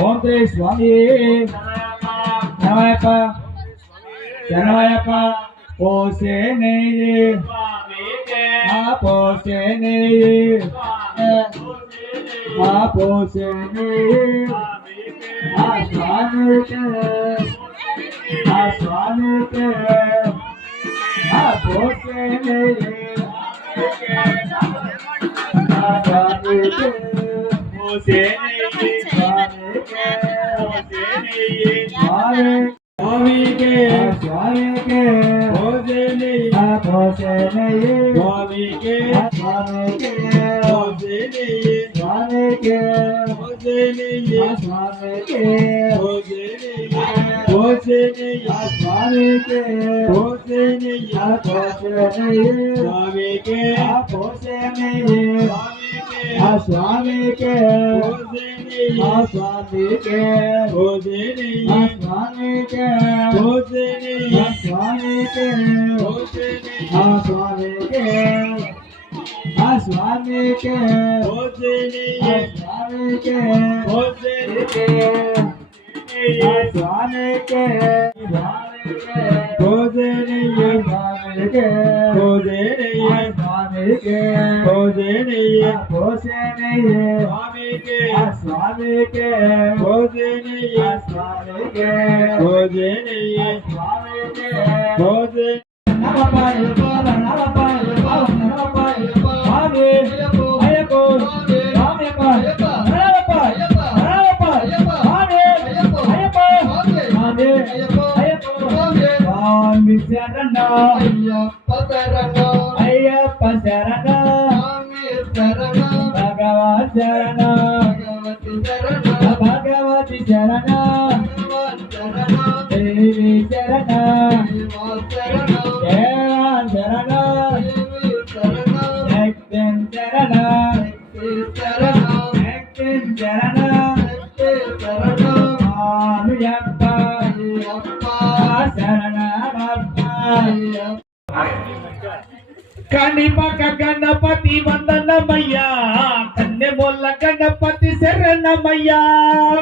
ಓಂ ಶ್ರೀ ಸ್ವಾಮಿ ಶರಣವಯಪ್ಪ ಶರಣವಯಪ್ಪ ಪೋಷಣೆ ಆ ಪೋಷಣೆ ಆ ಪೋಷಣೆ ಆ ಸ್ವಾಮಿಕೆ ಆ ಸ್ವಾಮಿಕೆ ಆ ಪೋಷಣೆ ಆ ಸ್ವಾಮಿಕೆ होते नहीं भारत होते के स्वामी के होते नहीं होते के स्वामी के होते नहीं के होते नहीं के होते नहीं होते नहीं स्वामी के होते नहीं होते नहीं स्वामी के होते आसानी के आसानी के आसानी के आसानी के आसानी के आसानी के आसानी के स्वामी के स्वामी के स्वामी के के भोजनीय भोजनीय स्वामी के स्वामी के भोजनीय स्वामी के भोजनीय स्वामी के भोज नम पाय पाल नम पाय पाल नम पाय पाल आए को स्वामी पाय नम पाय नम पाय स्वामी आए को स्वामी आए को स्वामी शरण अय्या पतरना అయ్యప్ప శరణ భగవాన్ శరణ భగవతి శరణ దేవి శరణ దేవాన్ శరణ శక్తిన్ శరణ శక్తిన్ శరణ శరణ कनिपा का गणपति वंदन मैया कन्ने बोला गणपति शरण मैया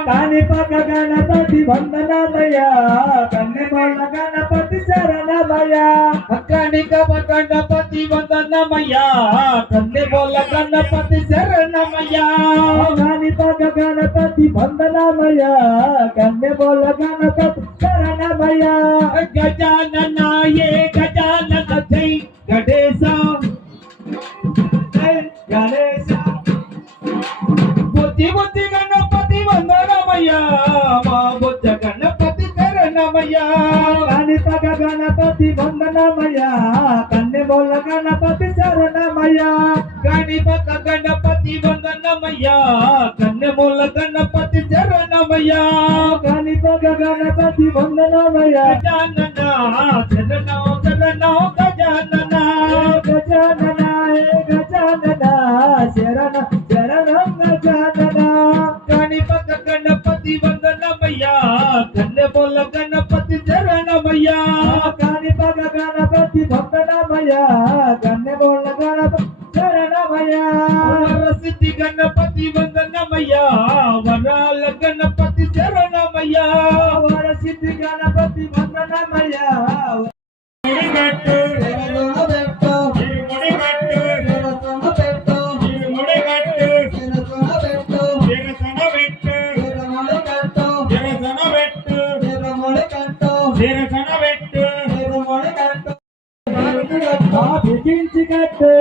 कनिपा का गणपति वंदन मैया कन्ने बोला गणपति शरण मैया कनिका का गणपति वंदन मैया कन्ने बोल गणपति शरण मैया कनिपा का गणपति वंदन मैया कन्ने बोला गणपति शरण मैया गजानन नायक గణపతి వందనమయ్యా కన్నె బొల్ల గణపతి శరణమయ్యా. గణిపక గణపతి వందనమయ్యా కన్నె బొల్ల గణపతి శరణమయ్యా. గణిపక గణపతి వందనమయ్యా. గజానన శరణం శరణం గజానన. గజానన గజానన శరణ శరణం గజానన. గణిపక గణపతి వందనమయ్యా కన్నె సిద్ధి గణపతి వందనమయ్యా వరాల గణపతి శరణమయ్యా వర సిద్ధి గణపతి వందనమయ్యా ముడిగట్టు ముడిగట్టు ముడిగట్టు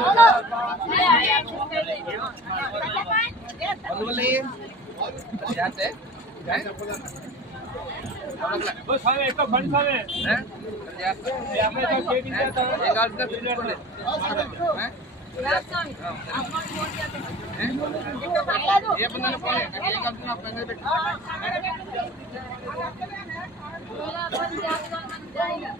మాధవ్ తర్వాత తర్వాత ఇంట్లో ఉంటుంది. మీరు వెళ్ళకండి అప్పుడే